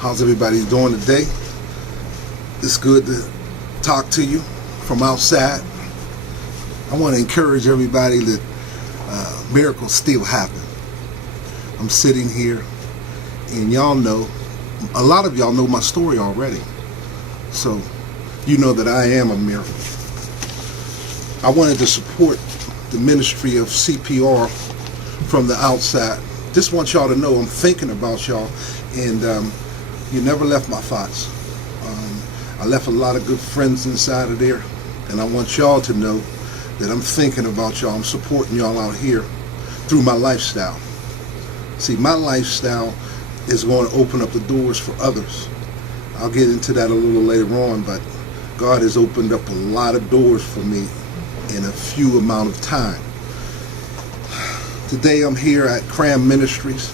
How's everybody doing today? It's good to talk to you from outside. I want to encourage everybody that miracles still happen. I'm sitting here, and y'all know, a lot of y'all know my story already. So you know that I am a miracle. I wanted to support the ministry of CPR from the outside. Just want y'all to know I'm thinking about y'all, and you never left my thoughts. I left a lot of good friends inside of there, and I want y'all to know that I'm thinking about y'all. I'm supporting y'all out here through my lifestyle. See, my lifestyle is going to open up the doors for others. I'll get into that a little later on, but God has opened up a lot of doors for me in a few amount of time. Today I'm here at Cram Ministries.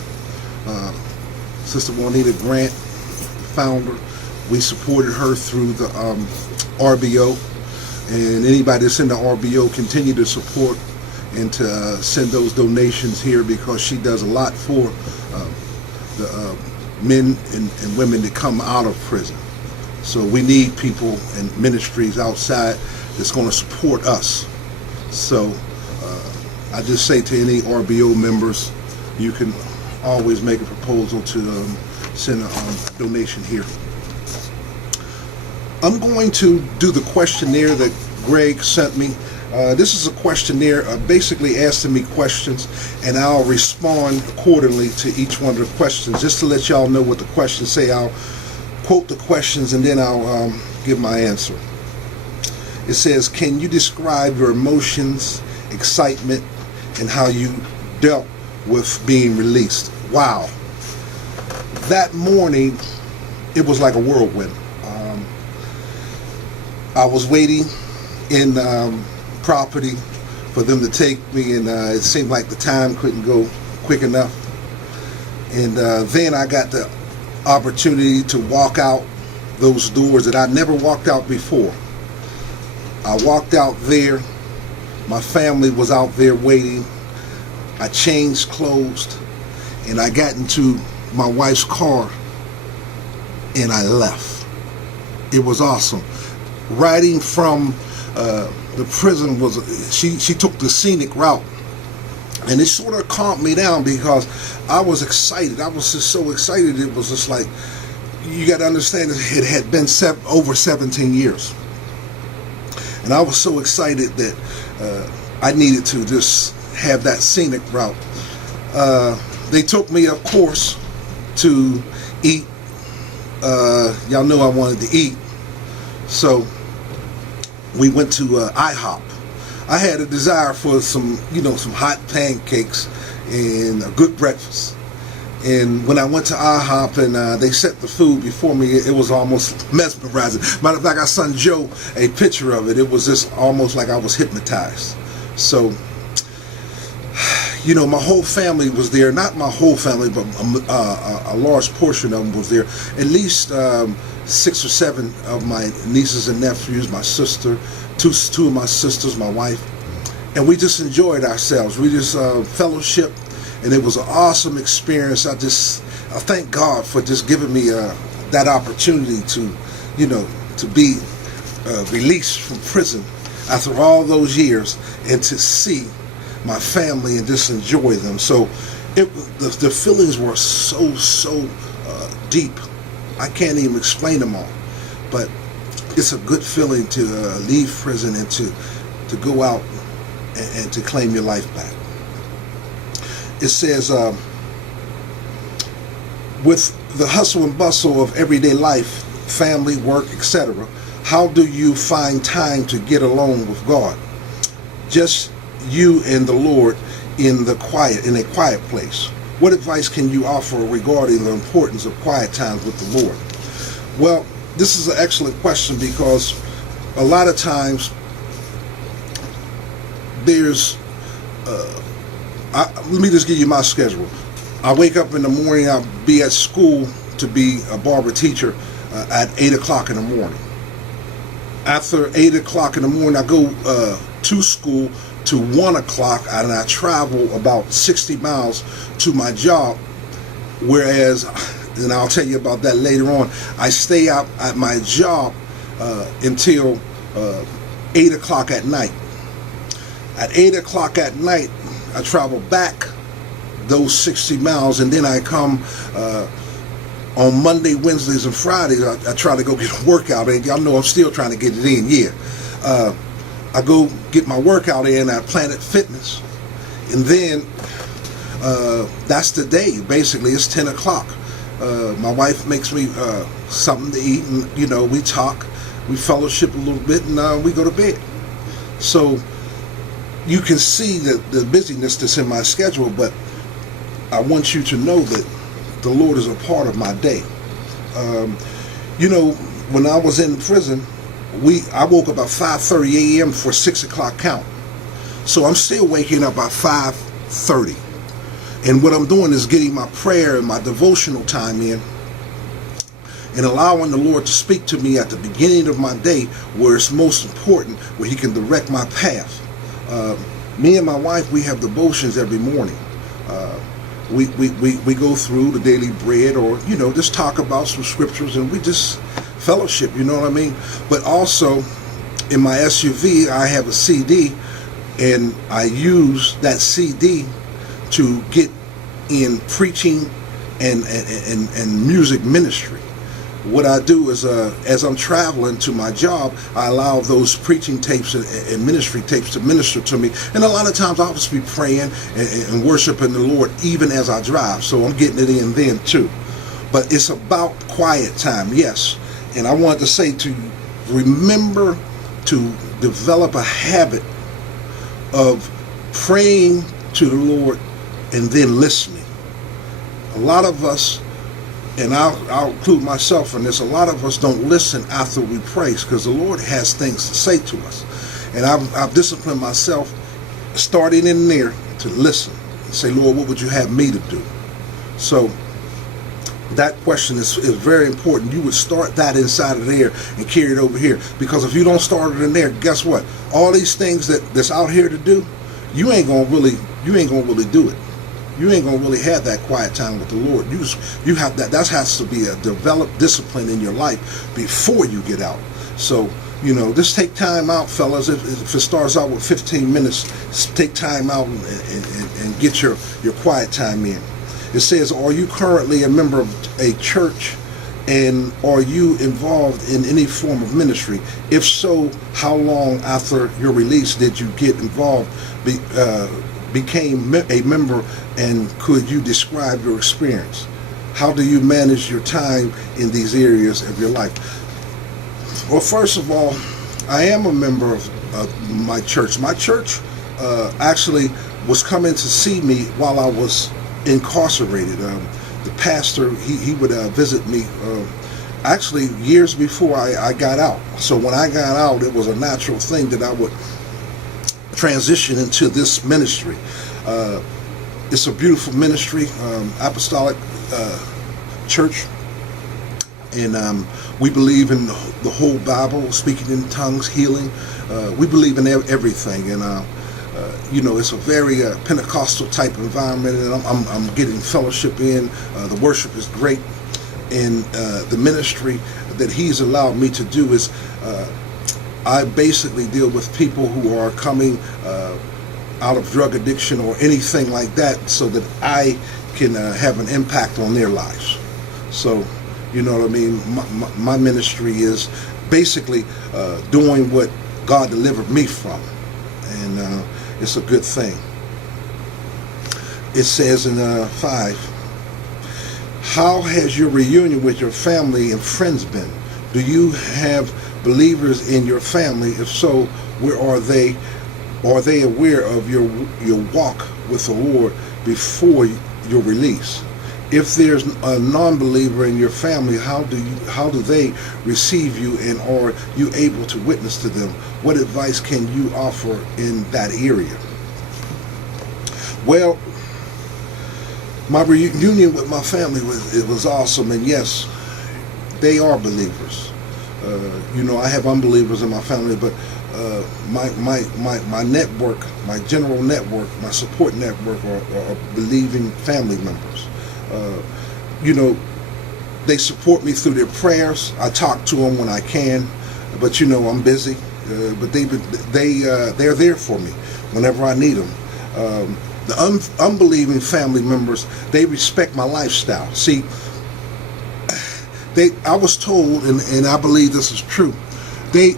Sister Juanita Grant, founder, we supported her through the RBO, and anybody that's in the RBO continue to support and to send those donations here, because she does a lot for the men and women that come out of prison. So we need people and ministries outside that's going to support us. So I just say to any RBO members, you can always make a proposal to send a donation here. I'm going to do the questionnaire that Greg sent me. This is a questionnaire basically asking me questions, and I'll respond accordingly to each one of the questions. Just to let y'all know what the questions say, I'll quote the questions and then I'll give my answer. It says, can you describe your emotions, excitement, and how you dealt with being released? Wow. That morning, it was like a whirlwind. I was waiting in property for them to take me, and it seemed like the time couldn't go quick enough. And then I got the opportunity to walk out those doors that I never walked out before. I walked out there. My family was out there waiting. I changed clothes, and I got into my wife's car, and I left. It was awesome. Riding from the prison was, she took the scenic route, and it sort of calmed me down because I was excited. I was just so excited. It was just like, you got to understand that it had been over 17 years, and I was so excited that I needed to just have that scenic route. They took me, of course, to eat. Y'all know I wanted to eat, so we went to IHOP. I had a desire for some hot pancakes and a good breakfast. And when I went to IHOP and they set the food before me, it was almost mesmerizing. Matter of fact, I sent Joe a picture of it. It was just almost like I was hypnotized. So, my whole family was there. Not my whole family, but a large portion of them was there. At least 6 or 7 of my nieces and nephews, my sister, two of my sisters, my wife, and we just enjoyed ourselves. We just fellowship, and it was an awesome experience. I thank God for just giving me that opportunity to be released from prison after all those years, and to see my family and just enjoy them. So the feelings were so deep. I can't even explain them all, but it's a good feeling to leave prison and to go out and to claim your life back. It says, with the hustle and bustle of everyday life, family, work, etc., how do you find time to get alone with God? Just you and the Lord in a quiet place. What advice can you offer regarding the importance of quiet times with the Lord? Well, this is an excellent question, because a lot of times there's, let me just give you my schedule. I wake up in the morning, I'll be at school to be a barber teacher at 8 o'clock in the morning. After 8 o'clock in the morning, I go to school to 1 o'clock, and I travel about 60 miles to my job, whereas and I'll tell you about that later on. I stay out at my job until 8 o'clock at night. At 8 o'clock at night, I travel back those 60 miles, and then I come on Monday, Wednesdays, and Fridays. I try to go get a workout in. Y'all know I'm still trying to get it in, yeah. I go get my workout in at Planet Fitness, and then that's the day. Basically, it's 10 o'clock. My wife makes me something to eat, and we talk, we fellowship a little bit, and we go to bed. So you can see the busyness that's in my schedule, but I want you to know that the Lord is a part of my day. When I was in prison, I woke up at 5:30 a.m. for 6 o'clock count. So I'm still waking up at 5:30. And what I'm doing is getting my prayer and my devotional time in, and allowing the Lord to speak to me at the beginning of my day, where it's most important, where He can direct my path. Me and my wife, we have devotions every morning. We go through the daily bread, or just talk about some scriptures, and we just fellowship, you know what I mean? But also in my SUV, I have a CD, and I use that CD to get in preaching and music ministry. What I do is, as I'm traveling to my job, I allow those preaching tapes and ministry tapes to minister to me. And a lot of times I'll just be praying and worshiping the Lord even as I drive. So I'm getting it in then too. But it's about quiet time, yes. And I wanted to say to you, remember to develop a habit of praying to the Lord and then listening. A lot of us, and I'll include myself in this, a lot of us don't listen after we pray, because the Lord has things to say to us. And I've disciplined myself, starting in there, to listen and say, Lord, what would you have me to do? So that question is very important. You would start that inside of there and carry it over here, because if you don't start it in there, guess what? All these things that's out here to do, you ain't gonna really do it. You ain't gonna really have that quiet time with the Lord. You have that. That has to be a developed discipline in your life before you get out. So just take time out, fellas. If it starts out with 15 minutes, take time out and get your quiet time in. It says, are you currently a member of a church, and are you involved in any form of ministry? If so, how long after your release did you get involved, became a member, and could you describe your experience? How do you manage your time in these areas of your life? Well, first of all, I am a member of my church. My church actually was coming to see me while I was incarcerated. The pastor, he would visit me actually years before I got out. So when I got out, it was a natural thing that I would transition into this ministry. It's a beautiful ministry, apostolic church, and we believe in the whole Bible, speaking in tongues, healing. We believe in everything, and it's a very Pentecostal type environment, and I'm getting fellowship in. The worship is great, and the ministry that He's allowed me to do is I basically deal with people who are coming out of drug addiction or anything like that, so that I can have an impact on their lives. So, you know what I mean? My ministry is basically doing what God delivered me from, and it's a good thing. It says in 5, how has your reunion with your family and friends been? Do you have believers in your family? If so, where are they? Are they aware of your walk with the Lord before your release? If there's a non-believer in your family, how do they receive you, and are you able to witness to them? What advice can you offer in that area? Well, my reunion with my family was awesome, and yes, they are believers. I have unbelievers in my family, but my network, my general network, my support network are believing family members. They support me through their prayers. I talk to them when I can, but I'm busy. But they're there for me whenever I need them. The unbelieving family members, they respect my lifestyle. See, I was told, and I believe this is true, they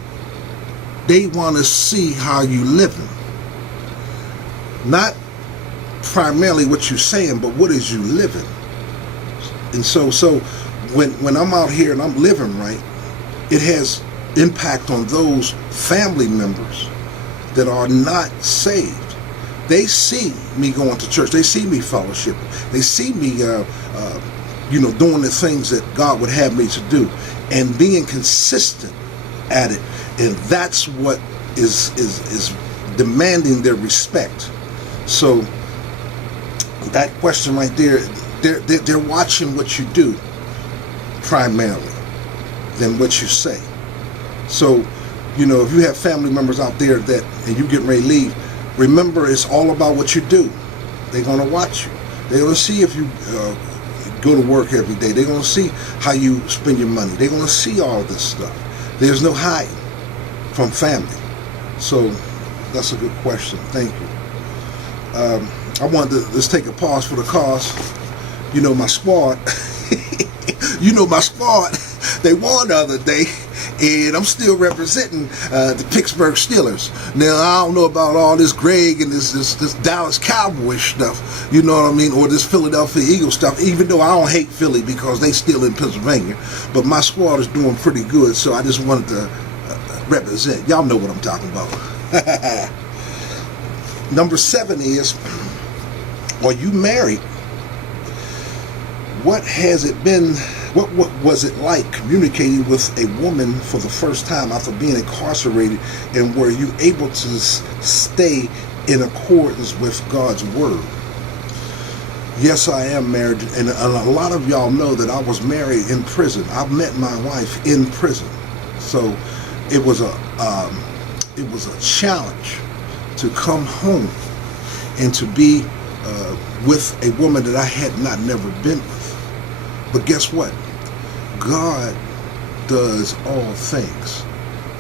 want to see how you living. Not primarily what you're saying, but what is you living. And so when I'm out here and I'm living right, it has impact on those family members that are not saved. They see me going to church. They see me fellowshipping. They see me, doing the things that God would have me to do, and being consistent at it. And that's what is demanding their respect. So that question right there, they're watching what you do primarily than what you say. So, if you have family members out there and you getting ready to leave, remember it's all about what you do. They're going to watch you. They're going to see if you go to work every day. They're going to see how you spend your money. They're going to see all this stuff. There's no hiding from family. So that's a good question. Thank you. I wanted to just take a pause for the cause. My squad, my squad, they won the other day, and I'm still representing the Pittsburgh Steelers. Now, I don't know about all this Greg and this Dallas Cowboys stuff, you know what I mean, or this Philadelphia Eagles stuff, even though I don't hate Philly because they still in Pennsylvania. But my squad is doing pretty good, so I just wanted to represent. Y'all know what I'm talking about. Number 7 is, are you married? What has it been, what was it like communicating with a woman for the first time after being incarcerated, and were you able to stay in accordance with God's word? Yes, I am married, and a lot of y'all know that I was married in prison. I met my wife in prison. So it was a challenge to come home and to be with a woman that I had never been with. But guess what? God does all things.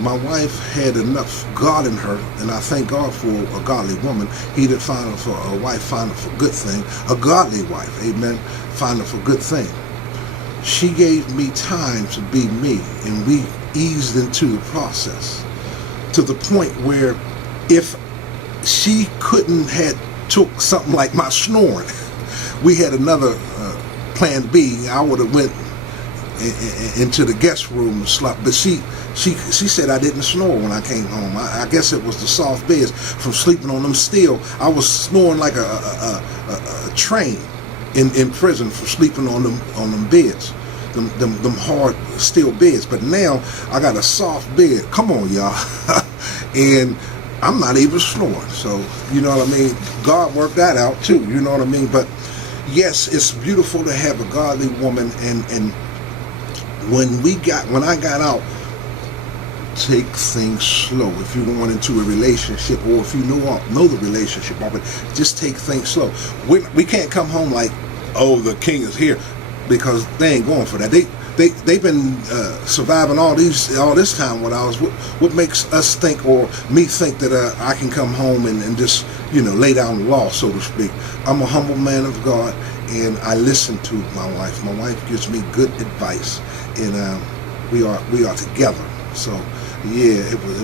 My wife had enough God in her, and I thank God for a godly woman. He that findeth for a wife findeth for a good thing. A godly wife, amen, findeth for a good thing. She gave me time to be me, and we eased into the process to the point where if she couldn't have took something like my snoring, we had another plan B. I would have went into the guest room and slept, but she said I didn't snore when I came home. I guess it was the soft beds from sleeping on them steel. I was snoring like a train in prison for sleeping on them beds, them hard steel beds. But now I got a soft bed. Come on, y'all. And I'm not even snoring. So, you know what I mean? God worked that out too, you know what I mean? But yes, it's beautiful to have a godly woman, and when I got out, take things slow. If you want into a relationship, or if you know the relationship already, just take things slow. We can't come home like, oh, the king is here, because they ain't going for that. They've been surviving all this time with ours. What makes us think, or me think, that I can come home and just lay down the law, so to speak? I'm a humble man of God, and I listen to my wife. My wife gives me good advice, and we are together. So yeah, it was.